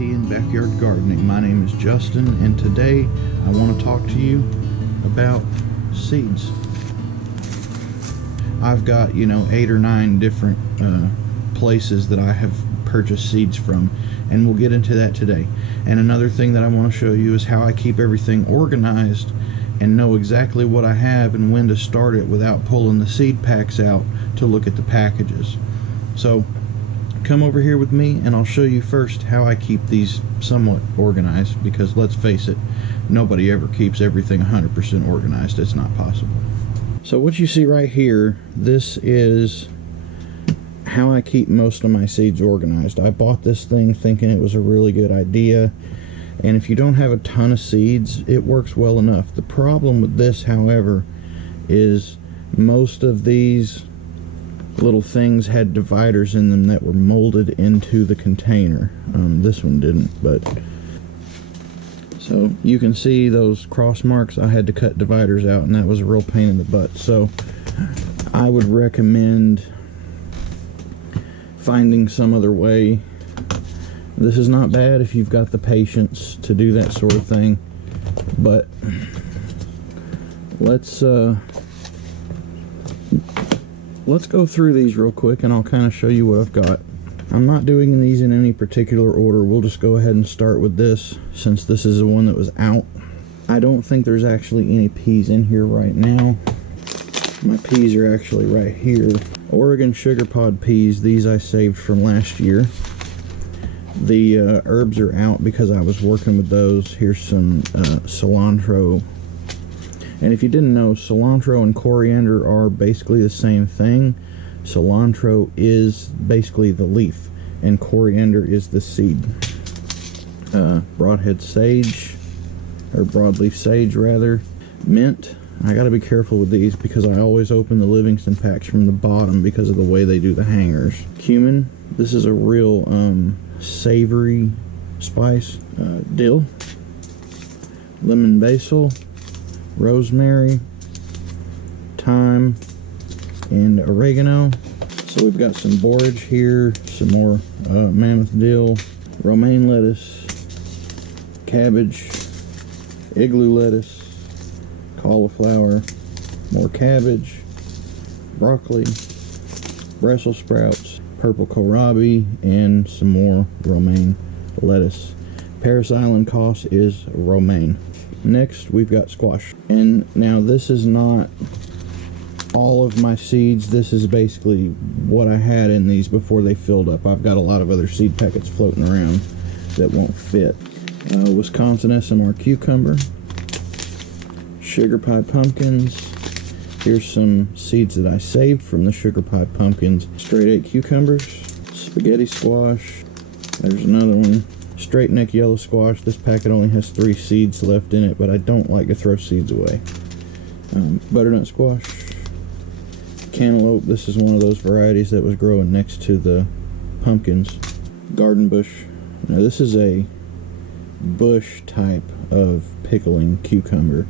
and Backyard Gardening. My name is Justin, and today I want to talk to you about seeds. I've got 8 or 9 different places that I have purchased seeds from, and we'll get into that today. And another thing that I want to show you is how I keep everything organized and know exactly what I have and when to start it without pulling the seed packs out to look at the packages. So come over here with me and I'll show you first how I keep these somewhat organized, because let's face it, nobody ever keeps everything 100% organized. It's not possible. So what you see right here, this is how I keep most of my seeds organized. I bought this thing thinking it was a really good idea, and if you don't have a ton of seeds, it works well enough. The problem with this, however, is most of these little things had dividers in them that were molded into the container. This one didn't, but so you can see those cross marks. I had to cut dividers out, and that was a real pain in the butt. So I would recommend finding some other way. This is not bad if you've got the patience to do that sort of thing, but let's go through these real quick and I'll kind of show you what I've got. I'm not doing these in any particular order. We'll just go ahead and start with this, since this is the one that was out. I don't think there's actually any peas in here right now. My peas are actually right here. Oregon sugar pod peas, these I saved from last year. The herbs are out because I was working with those. Here's some cilantro. And if you didn't know, cilantro and coriander are basically the same thing. Cilantro is basically the leaf, and coriander is the seed. Broadhead sage, or broadleaf sage rather. Mint. I gotta be careful with these because I always open the Livingston packs from the bottom because of the way they do the hangers. Cumin. This is a real savory spice. Dill. Lemon basil. Rosemary, thyme, and oregano. So we've got some borage here, some more mammoth dill, romaine lettuce, cabbage, igloo lettuce, cauliflower, more cabbage, broccoli, Brussels sprouts, purple kohlrabi, and some more romaine lettuce. Paris Island Coss is romaine. Next, we've got squash. And now this is not all of my seeds. This is basically what I had in these before they filled up. I've got a lot of other seed packets floating around that won't fit. Wisconsin SMR cucumber, sugar pie pumpkins. Here's some seeds that I saved from the sugar pie pumpkins. Straight 8 cucumbers, spaghetti squash. There's another one. Straight neck yellow squash. This packet only has 3 seeds left in it, but I don't like to throw seeds away. Butternut squash. Cantaloupe. This is one of those varieties that was growing next to the pumpkins. Garden bush. Now this is a bush type of pickling cucumber,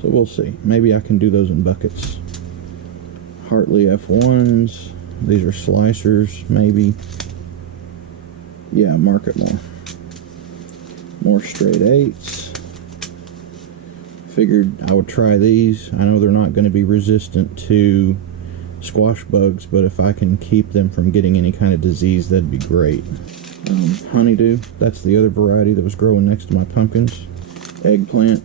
so we'll see. Maybe I can do those in buckets. Hartley F1s. These are slicers, maybe. Yeah, market more. More straight 8s. Figured I would try these. I know they're not going to be resistant to squash bugs, but if I can keep them from getting any kind of disease, that'd be great. Honeydew. That's the other variety that was growing next to my pumpkins. Eggplant.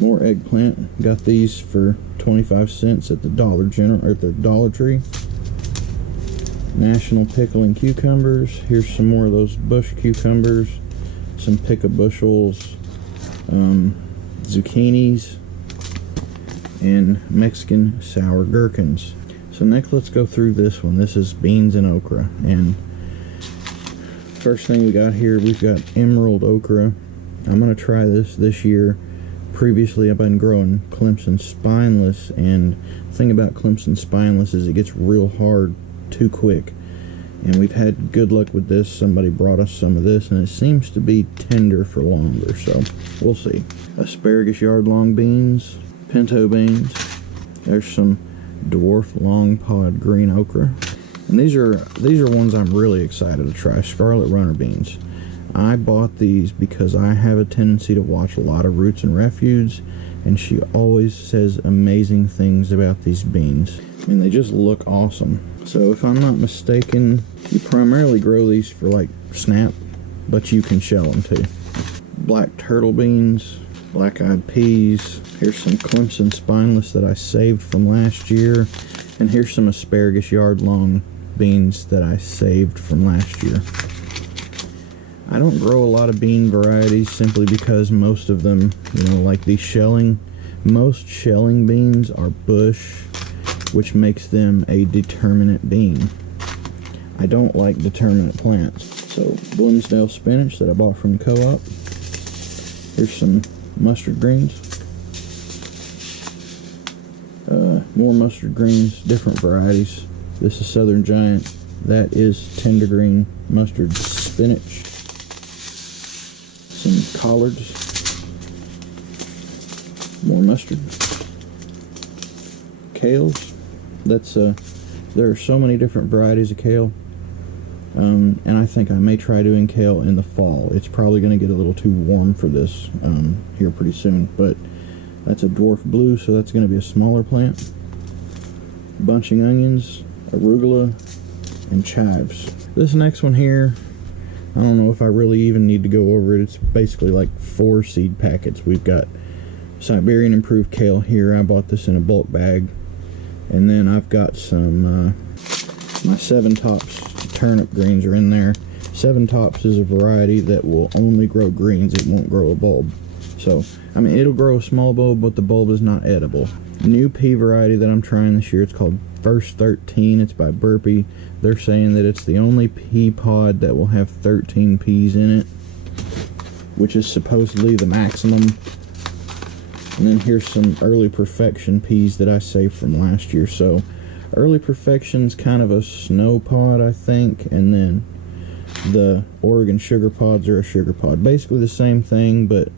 More eggplant. Got these for 25 cents at the Dollar General, or at the Dollar Tree. National pickling cucumbers. Here's some more of those bush cucumbers. Some pick-a-bushels, zucchinis, and Mexican sour gherkins. So next, let's go through this one. This is beans and okra. And first thing we got here, we've got emerald okra. I'm going to try this year. Previously, I've been growing Clemson spineless, and the thing about Clemson spineless is it gets real hard too quick. And we've had good luck with this. Somebody brought us some of this, and it seems to be tender for longer, so we'll see. Asparagus yard long beans, pinto beans. There's some dwarf long pod green okra. And these are ones I'm really excited to try. Scarlet runner beans. I bought these because I have a tendency to watch a lot of Roots and Refuge, and she always says amazing things about these beans. I mean, they just look awesome. So if I'm not mistaken, you primarily grow these for like snap, but you can shell them too. Black turtle beans, black-eyed peas. Here's some Clemson spineless that I saved from last year, and here's some asparagus yard-long beans that I saved from last year. I don't grow a lot of bean varieties simply because most of them, you know, like these shelling, most shelling beans are bush, which makes them a determinate bean. I don't like determinate plants. So, Bloomsdale spinach that I bought from Co-op. Here's some mustard greens. More mustard greens, different varieties. This is Southern Giant. That is tender green mustard spinach. Some collards. More mustard. Kales. That's there are so many different varieties of kale. And I think I may try doing kale in the fall. It's probably going to get a little too warm for this here pretty soon, but that's a dwarf blue, so that's going to be a smaller plant. Bunching onions, arugula, and chives. This next one here, I don't know if I really even need to go over it. It's basically like 4 seed packets. We've got Siberian Improved Kale here. I bought this in a bulk bag. And then I've got some, my 7 Tops turnip greens are in there. 7 Tops is a variety that will only grow greens. It won't grow a bulb. So, I mean, it'll grow a small bulb, but the bulb is not edible. New pea variety that I'm trying this year, it's called First 13. It's by Burpee. They're saying that it's the only pea pod that will have 13 peas in it, which is supposedly the maximum. And then here's some Early Perfection peas that I saved from last year. So Early Perfection's kind of a snow pod, I think, and then the Oregon sugar pods are a sugar pod. Basically the same thing, but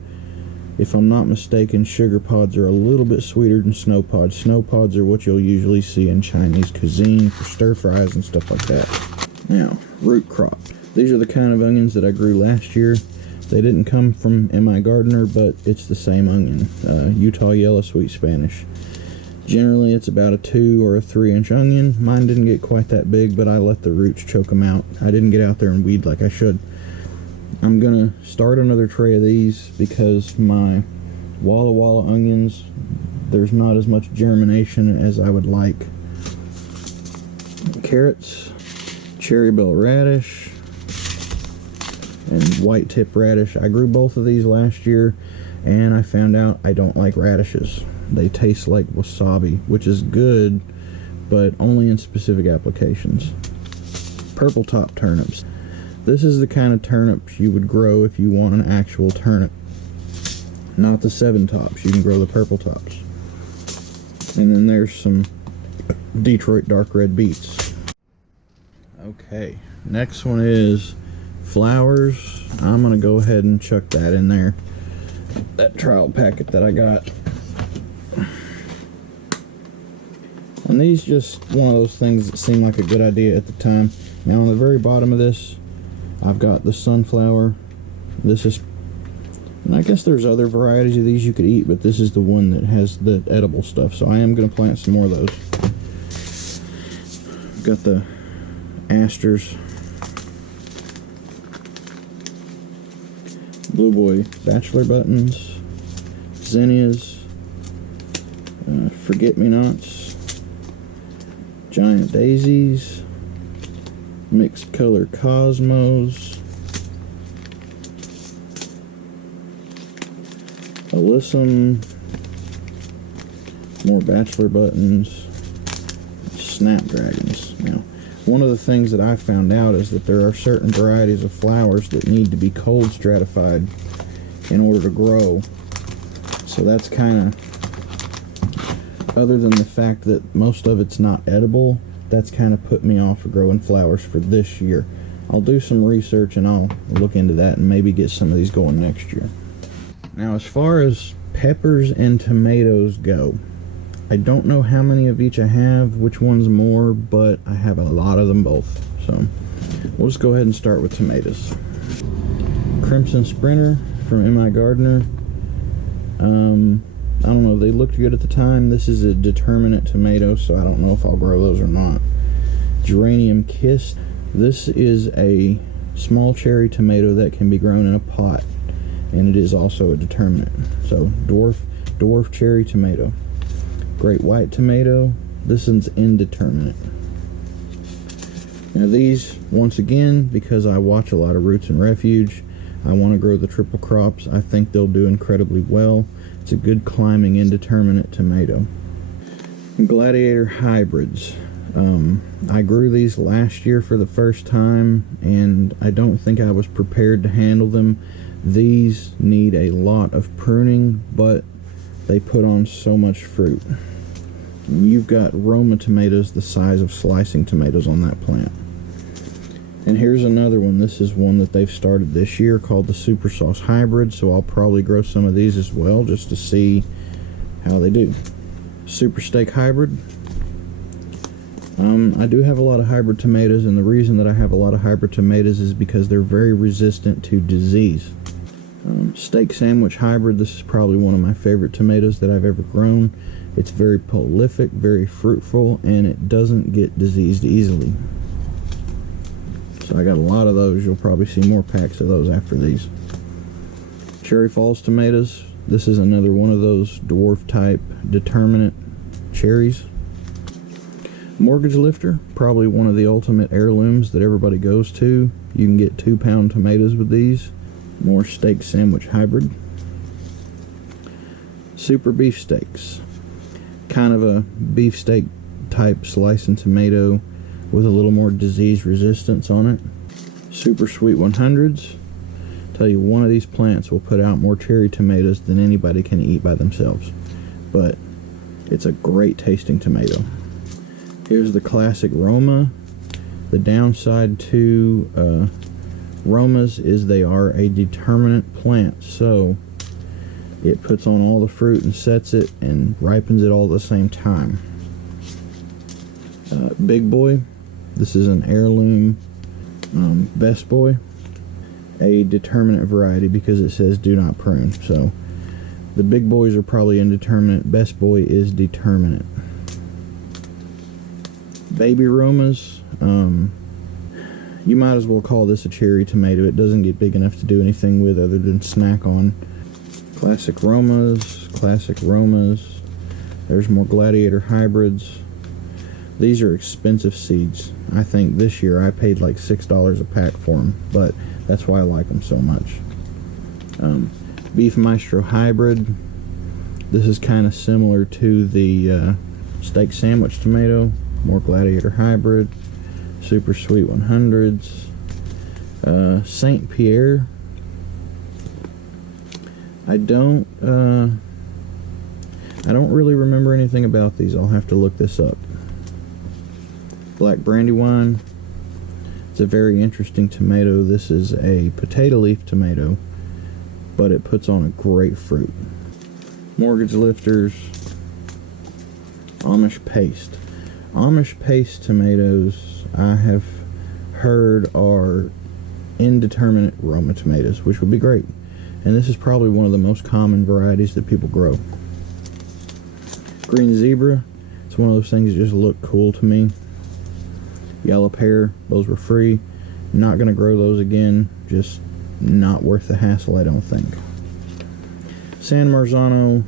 if I'm not mistaken, sugar pods are a little bit sweeter than snow pods. Snow pods are what you'll usually see in Chinese cuisine for stir fries and stuff like that. Now, root crop. These are the kind of onions that I grew last year. They didn't come from M.I. Gardener, but it's the same onion. Utah Yellow Sweet Spanish. Generally, it's about a 2 or a 3-inch onion. Mine didn't get quite that big, but I let the roots choke them out. I didn't get out there and weed like I should. I'm gonna start another tray of these because my Walla Walla onions, there's not as much germination as I would like. Carrots, cherry bell radish, and white tip radish. I grew both of these last year, and I found out I don't like radishes. They taste like wasabi, which is good, but only in specific applications. Purple top turnips. This is the kind of turnips you would grow if you want an actual turnip. Not the 7 Tops. You can grow the purple tops. And then there's some Detroit dark red beets. Okay, next one is flowers. I'm gonna go ahead and chuck that in there. That trial packet that I got. And these just one of those things that seem like a good idea at the time. Now on the very bottom of this, I've got the sunflower. This is, and I guess there's other varieties of these you could eat, but this is the one that has the edible stuff. So I am going to plant some more of those. Got the asters, Blue Boy bachelor buttons, zinnias, forget-me-nots, giant daisies, mixed color cosmos, alyssum, more bachelor buttons, snapdragons. Now, one of the things that I found out is that there are certain varieties of flowers that need to be cold stratified in order to grow. So that's kind of, other than the fact that most of it's not edible, that's kind of put me off of growing flowers for this year. I'll do some research and I'll look into that and maybe get some of these going next year. Now, as far as peppers and tomatoes go, I don't know how many of each I have, which one's more, but I have a lot of them both. So we'll just go ahead and start with tomatoes. Crimson Sprinter from M.I. Gardner. I don't know, they looked good at the time. This is a determinate tomato, so I don't know if I'll grow those or not. Geranium Kiss. This is a small cherry tomato that can be grown in a pot, and it is also a determinate. So dwarf cherry tomato. Great white tomato. This one's indeterminate. Now these, once again, because I watch a lot of Roots and Refuge, I want to grow the triple crops. I think they'll do incredibly well. It's a good climbing indeterminate tomato. Gladiator hybrids. I grew these last year for the first time, and I don't think I was prepared to handle them. These need a lot of pruning, but they put on so much fruit. You've got Roma tomatoes the size of slicing tomatoes on that plant. And here's another one. This is one that they've started this year called the Super Sauce Hybrid, so I'll probably grow some of these as well just to see how they do. Super Steak Hybrid. I do have a lot of hybrid tomatoes, and the reason that I have a lot of hybrid tomatoes is because they're very resistant to disease. Steak Sandwich Hybrid. This is probably one of my favorite tomatoes that I've ever grown. It's very prolific, very fruitful, and it doesn't get diseased easily. So I got a lot of those. You'll probably see more packs of those after these. Cherry Falls tomatoes. This is another one of those dwarf type determinate cherries. Mortgage Lifter, probably one of the ultimate heirlooms that everybody goes to. You can get 2-pound tomatoes with these. More Steak Sandwich Hybrid. Super Beefsteaks. Kind of a beefsteak type slicing tomato with a little more disease resistance on it. Super Sweet 100s. Tell you, one of these plants will put out more cherry tomatoes than anybody can eat by themselves. But it's a great tasting tomato. Here's the classic Roma. The downside to Romas is they are a determinate plant, so it puts on all the fruit and sets it and ripens it all at the same time. Big Boy. This is an heirloom Best Boy. A determinate variety because it says do not prune. So the Big Boys are probably indeterminate. Best Boy is determinate. Baby Romas. You might as well call this a cherry tomato. It doesn't get big enough to do anything with other than snack on. Classic Romas. Classic Romas. There's more Gladiator hybrids. These are expensive seeds. I think this year I paid like $6 a pack for them, but that's why I like them so much. Beef Maestro Hybrid. This is kind of similar to the Steak Sandwich tomato. More Gladiator Hybrid. Super Sweet 100s. St. Pierre. I don't really remember anything about these. I'll have to look this up. Black Brandywine. It's a very interesting tomato. This is a potato leaf tomato, but it puts on a great fruit. Mortgage Lifters. Amish Paste. Amish Paste tomatoes, I have heard, are indeterminate Roma tomatoes, which would be great. And this is probably one of the most common varieties that people grow. Green Zebra. It's one of those things that just look cool to me. Yellow Pear, those were free. Not going to grow those again. Just not worth the hassle, I don't think. San Marzano.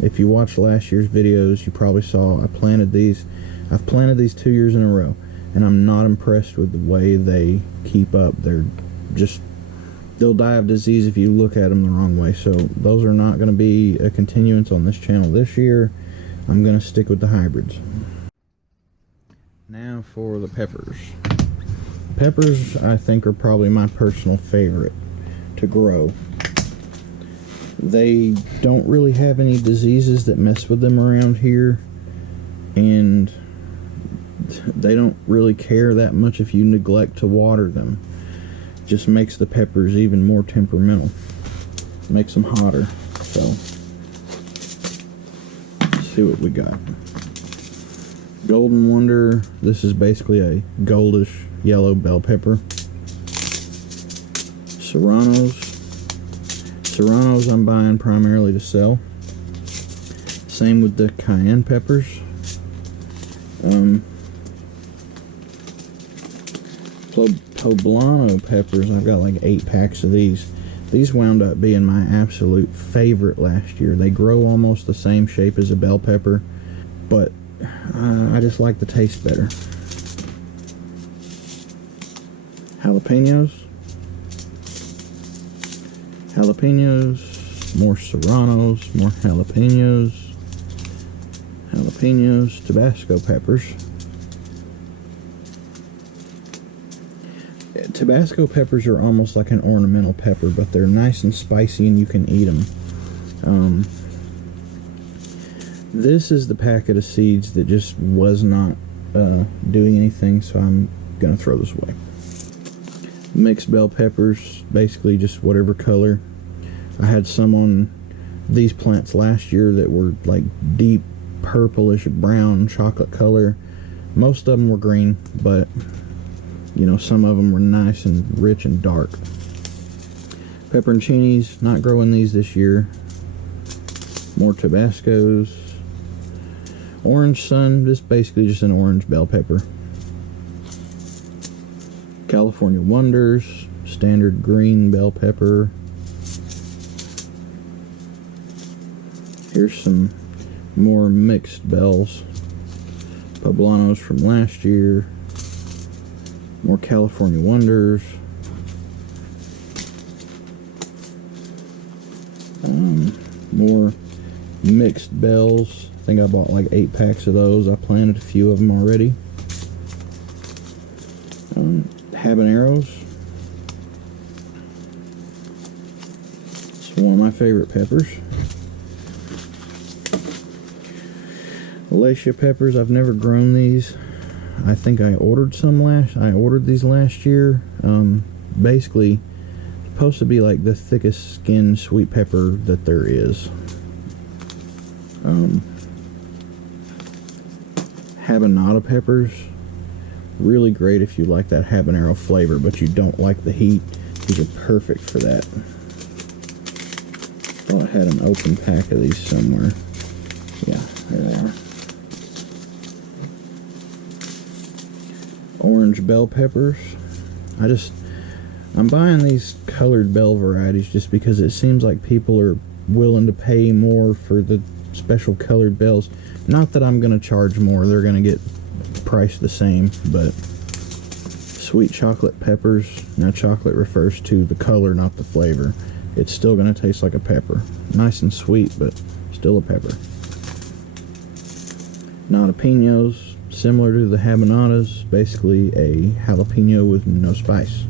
If you watched last year's videos, you probably saw I planted these. I've planted these 2 years in a row, and I'm not impressed with the way they keep up. They'll die of disease if you look at them the wrong way. So those are not going to be a continuance on this channel this year. I'm going to stick with the hybrids. Now for the peppers. Peppers, I think, are probably my personal favorite to grow. They don't really have any diseases that mess with them around here, and they don't really care that much if you neglect to water them. Just makes the peppers even more temperamental. Makes them hotter. So let's see what we got. Golden Wonder. This is basically a goldish yellow bell pepper. Serranos I'm buying primarily to sell. Same with the cayenne peppers. Poblano peppers, I've got like 8 packs of these. These wound up being my absolute favorite last year. They grow almost the same shape as a bell pepper, but I just like the taste better. Jalapenos, more serranos, more jalapenos, Tabasco peppers. Tabasco peppers are almost like an ornamental pepper, but they're nice and spicy and you can eat them. This is the packet of seeds that just was not doing anything, so I'm going to throw this away. Mixed bell peppers, basically just whatever color. I had some on these plants last year that were like deep purplish brown chocolate color. Most of them were green, but you know, some of them were nice and rich and dark. Pepperoncinis, not growing these this year. More Tabascos. Orange Sun, just basically just an orange bell pepper. California Wonders, standard green bell pepper. Here's some more mixed bells. Poblanos from last year. More California Wonders. More mixed bells. I think I bought like 8 packs of those. I planted a few of them already. Habaneros. It's one of my favorite peppers. Alacia peppers. I've never grown these. I think I ordered these last year. Basically, supposed to be like the thickest skinned sweet pepper that there is. Habanada peppers, really great if you like that habanero flavor, but you don't like the heat. These are perfect for that. Thought I had an open pack of these somewhere. Yeah, there they are. Orange bell peppers. I'm buying these colored bell varieties just because it seems like people are willing to pay more for the special colored bells. Not that I'm going to charge more, they're going to get priced the same, but sweet chocolate peppers. Now chocolate refers to the color, not the flavor. It's still going to taste like a pepper. Nice and sweet, but still a pepper. Jalapenos, similar to the habanadas, basically a jalapeno with no spice.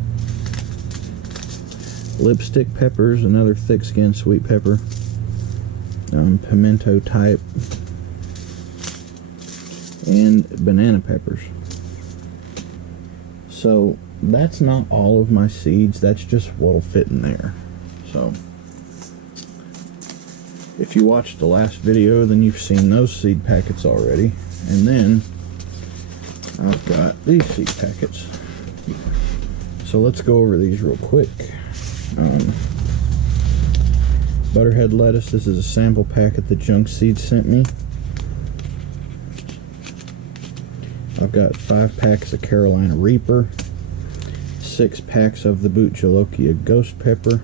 Lipstick peppers, another thick-skinned sweet pepper. Pimento type. And banana peppers. So that's not all of my seeds, that's just what'll fit in there. So if you watched the last video, then you've seen those seed packets already. And then I've got these seed packets. So let's go over these real quick. Butterhead lettuce, this is a sample packet that Junk Seeds sent me. I've got 5 packs of Carolina Reaper, 6 packs of the Boot Jolokia Ghost Pepper,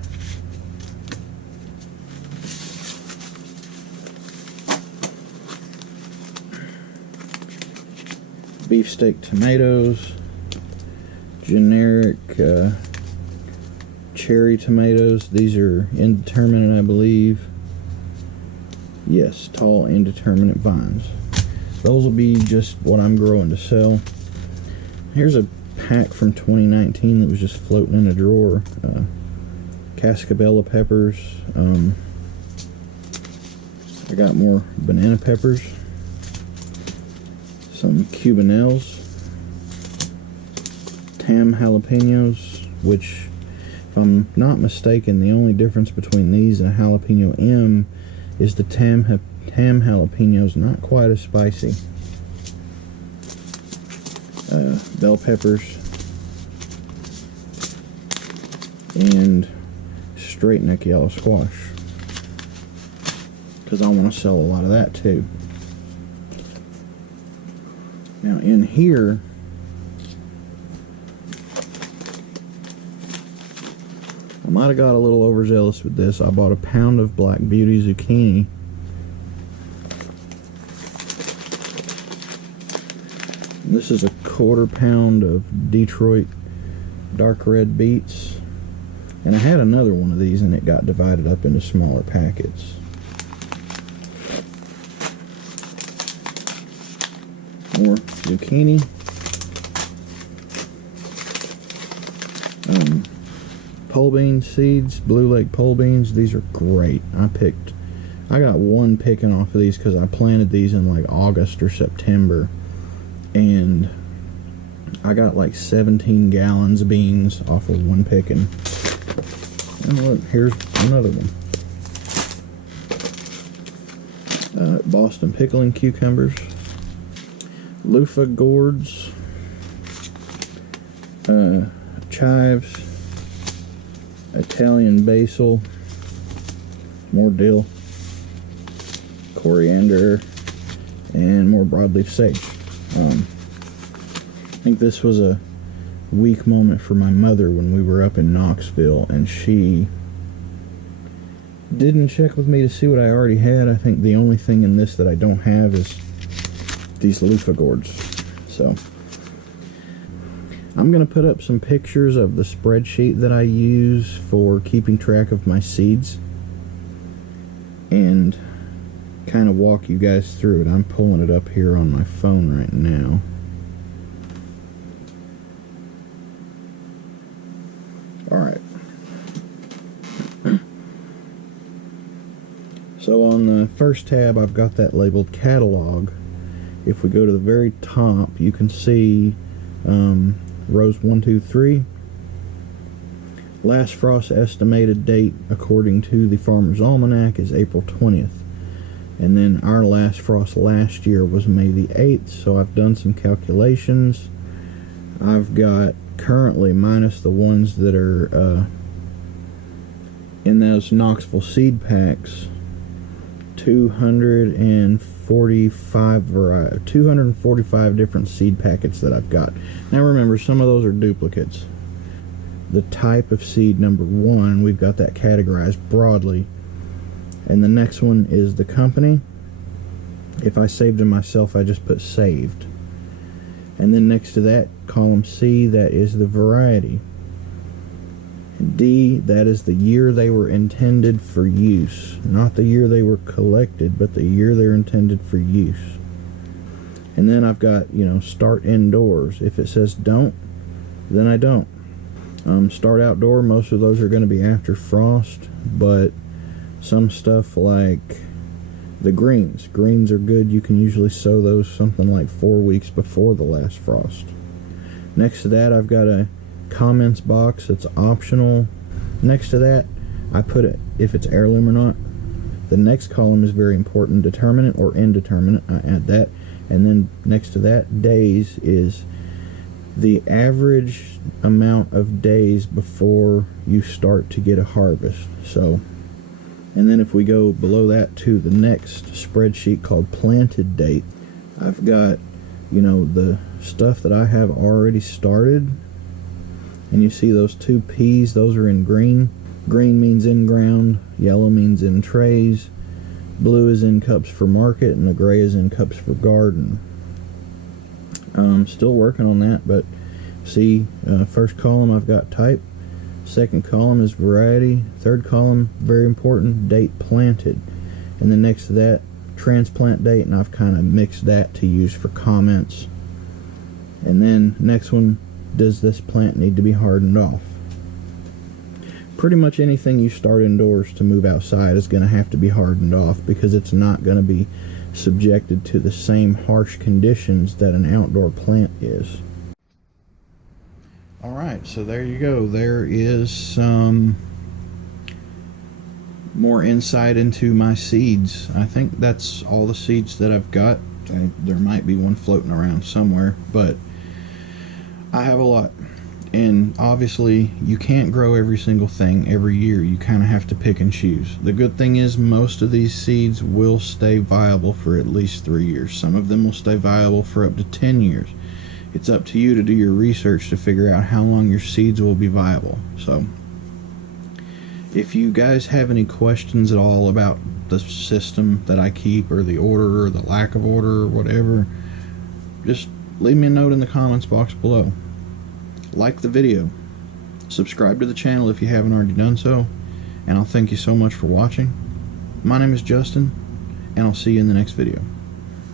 beefsteak tomatoes, generic cherry tomatoes. These are indeterminate, I believe. Yes, tall indeterminate vines. Those will be just what I'm growing to sell. Here's a pack from 2019 that was just floating in a drawer. Cascabella peppers. I got more banana peppers. Some Cubanelles. Tam jalapenos, which, if I'm not mistaken, the only difference between these and a jalapeno M is the Tam jalapenos not quite as spicy. Bell peppers. and straight neck yellow squash, because I want to sell a lot of that too. Now in here, I might have got a little overzealous with this. I bought a pound of Black Beauty zucchini. This is a 1/4 pound of Detroit dark red beets. And I had another one of these and it got divided up into smaller packets. More zucchini. Pole bean seeds, Blue Lake pole beans. These are great. I got one picking off of these because I planted these in like August or September, and I got like 17 gallons of beans off of one picking. And look, here's another one. Boston pickling cucumbers, loofah gourds, chives, Italian basil, more dill, coriander, and more broadleaf sage. I think this was a weak moment for my mother when we were up in Knoxville, and she didn't check with me to see what I already had. I think the only thing in this that I don't have is these loofah gourds. So I'm going to put up some pictures of the spreadsheet that I use for keeping track of my seeds and kind of walk you guys through it. I'm pulling it up here on my phone right now. Alright. So on the first tab I've got that labeled catalog. If we go to the very top, you can see rows 1, 2, 3. Last frost estimated date according to the Farmer's Almanac is April 20th. And then our last frost last year was May the 8th, so I've done some calculations. I've got currently, minus the ones that are in those Knoxville seed packs, 245 different seed packets that I've got. Now remember, some of those are duplicates. The type of seed, number 1, we've got that categorized broadly. And the next one is the company. If I saved them myself, I just put saved. And then next to that, column C, that is the variety. D, that is the year they were intended for use. Not the year they were collected, but the year they're intended for use. And then I've got, start indoors. If it says don't, then I don't. Start outdoor, most of those are going to be after frost, but some stuff like the greens. Greens are good. You can usually sow those something like 4 weeks before the last frost. Next to that, I've got a comments box that's optional. Next to that, I put it if it's heirloom or not. The next column is very important, determinate or indeterminate. I add that. And then next to that, days is the average amount of days before you start to get a harvest. So, and then if we go below that to the next spreadsheet called planted date, I've got, the stuff that I have already started. And you see those 2 P's, those are in green. Green means in ground, yellow means in trays, blue is in cups for market, and the gray is in cups for garden. Still working on that, but see, first column I've got type, second column is variety, third column, very important, date planted, and then next to that, transplant date, and I've kind of mixed that to use for comments. And then next one, does this plant need to be hardened off? Pretty much anything you start indoors to move outside is going to have to be hardened off, because it's not going to be subjected to the same harsh conditions that an outdoor plant is. Alright, so there you go. There is some more insight into my seeds. I think that's all the seeds that I've got. There might be one floating around somewhere, but I have a lot. And obviously you can't grow every single thing every year. You kind of have to pick and choose. The good thing is most of these seeds will stay viable for at least 3 years. Some of them will stay viable for up to 10 years. It's up to you to do your research to figure out how long your seeds will be viable. So if you guys have any questions at all about the system that I keep, or the order, or the lack of order, or whatever, just leave me a note in the comments box below. Like the video, subscribe to the channel if you haven't already done so, and I'll thank you so much for watching. My name is Justin, and I'll see you in the next video.